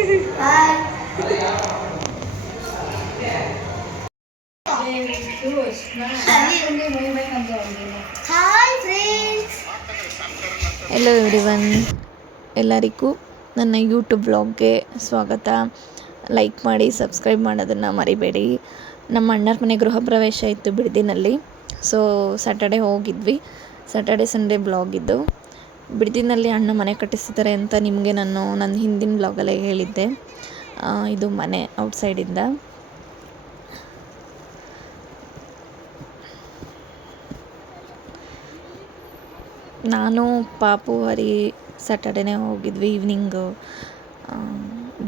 Hello everyone, ಎಲ್ಲರಿಗೂ ನನ್ನ YouTube ವ್ಲಾಗ್ಗೆ ಸ್ವಾಗತ. ಲೈಕ್ ಮಾಡಿ, ಸಬ್ಸ್ಕ್ರೈಬ್ ಮಾಡೋದನ್ನು ಮರಿಬೇಡಿ. ನಮ್ಮ ಅಣ್ಣರ ಮನೆ ಗೃಹ ಪ್ರವೇಶ ಇತ್ತು ಬಿಡದಿನಲ್ಲಿ. ಸೊ ಸ್ಯಾಟರ್ಡೆ ಹೋಗಿದ್ವಿ. ಸ್ಯಾಟರ್ಡೆ ಸಂಡೇ ಬ್ಲಾಗ್ ಇದ್ದು. ಬಿಡದಿನಲ್ಲಿ ಅಣ್ಣ ಮನೆ ಕಟ್ಟಿಸಿದ್ದಾರೆ ಅಂತ ನಿಮಗೆ ನಾನು ನನ್ನ ಹಿಂದಿನ ಬ್ಲಾಗಲ್ಲೇ ಹೇಳಿದ್ದೆ. ಇದು ಮನೆ ಔಟ್ಸೈಡಿಂದ. ನಾನು ಪಾಪು ಹರಿ ಸ್ಯಾಟರ್ಡೇನೇ ಹೋಗಿದ್ವಿ. ಈವ್ನಿಂಗು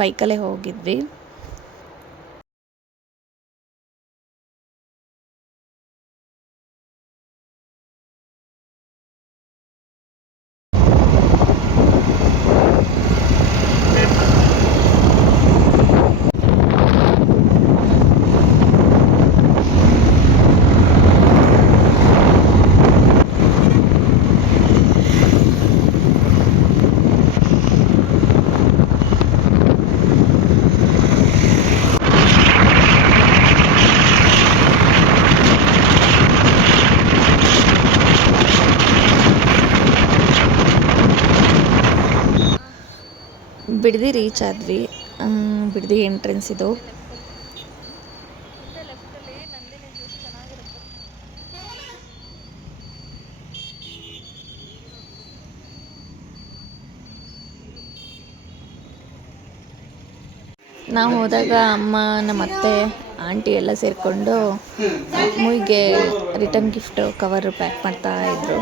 ಬೈಕಲ್ಲೇ ಹೋಗಿದ್ವಿ. ಬಿಡದಿ ರೀಚ್ ಆದ್ವಿ. ಬಿಡದಿ ಎಂಟ್ರೆನ್ಸ್ ಇದು. ನಾವು ಹೋದಾಗ ಅಮ್ಮ, ನಮ್ಮ ಅತ್ತೆ, ಆಂಟಿ ಎಲ್ಲ ಸೇರಿಕೊಂಡು ಮುಯ್ಗೆ ರಿಟರ್ನ್ ಗಿಫ್ಟ್ ಕವರ್ ಪ್ಯಾಕ್ ಮಾಡ್ತಾ ಇದ್ರು.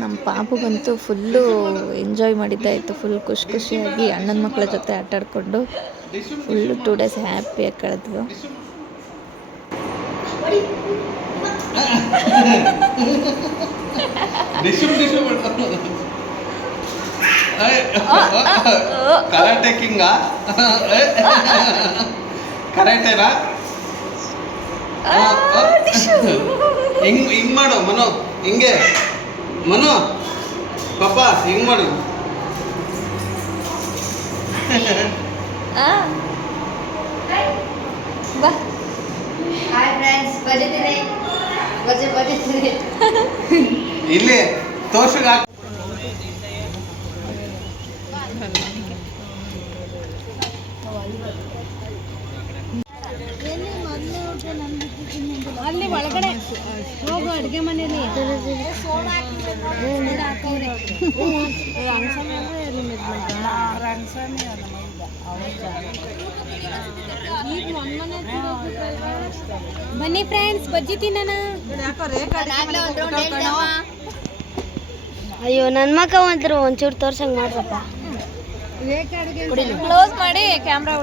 ನಮ್ಮ ಪಾಪುಗಂತೂ ಫುಲ್ಲು ಎಂಜಾಯ್ ಮಾಡಿದ್ದಾಯಿತು. ಫುಲ್ ಖುಷಿಯಾಗಿ ಅಣ್ಣನ ಮಕ್ಕಳ ಜೊತೆ ಆಟಾಡಿಕೊಂಡು ಫುಲ್ಲು 2 days ಹ್ಯಾಪಿಯಾಗಿ ಕಳೆದ್ವು. ಹಿಂಗ್ ಮಾಡು ಮನು, ಹಿಂಗೆ ಮನು ಪಾಪ ಹಿಂಗ್ ಮಾಡು. ಇಲ್ಲಿ ತೋರ್ಸಗ ಅಲ್ಲಿ ಒಳಗಡೆ ಹೋಗು ಅಡುಗೆ ಮನೆಯಲ್ಲಿ ಬನ್ನಿ ಫ್ರೆಂಡ್ಸ್, ಬಜ್ಜಿ ತಿನ್ನೋಣ. ಅಯ್ಯೋ ನನ್ನ ಮಕ್ಕ ಒಂಥರ ಒಂಚೂರು ತೋರ್ಸಂಗ್ ಮಾಡ್ರಪ್ಪ. ಕ್ಲೋಸ್ ಮಾಡಿ ಕ್ಯಾಮ್ರಾ.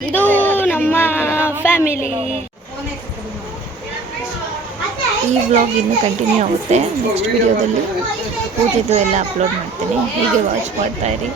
ಇದು ನಮ್ಮ ಫ್ಯಾಮಿಲಿ. ಈ ವ್ಲಾಗ್ ಇನ್ನೂ ಕಂಟಿನ್ಯೂ ಆಗುತ್ತೆ. ನೆಕ್ಸ್ಟ್ ವಿಡಿಯೋದಲ್ಲಿ ಪೂಜೆದು ಎಲ್ಲ ಅಪ್ಲೋಡ್ ಮಾಡ್ತೀನಿ. ಹೀಗೆ ವಾಚ್ ಮಾಡ್ತಾಯಿರಿ.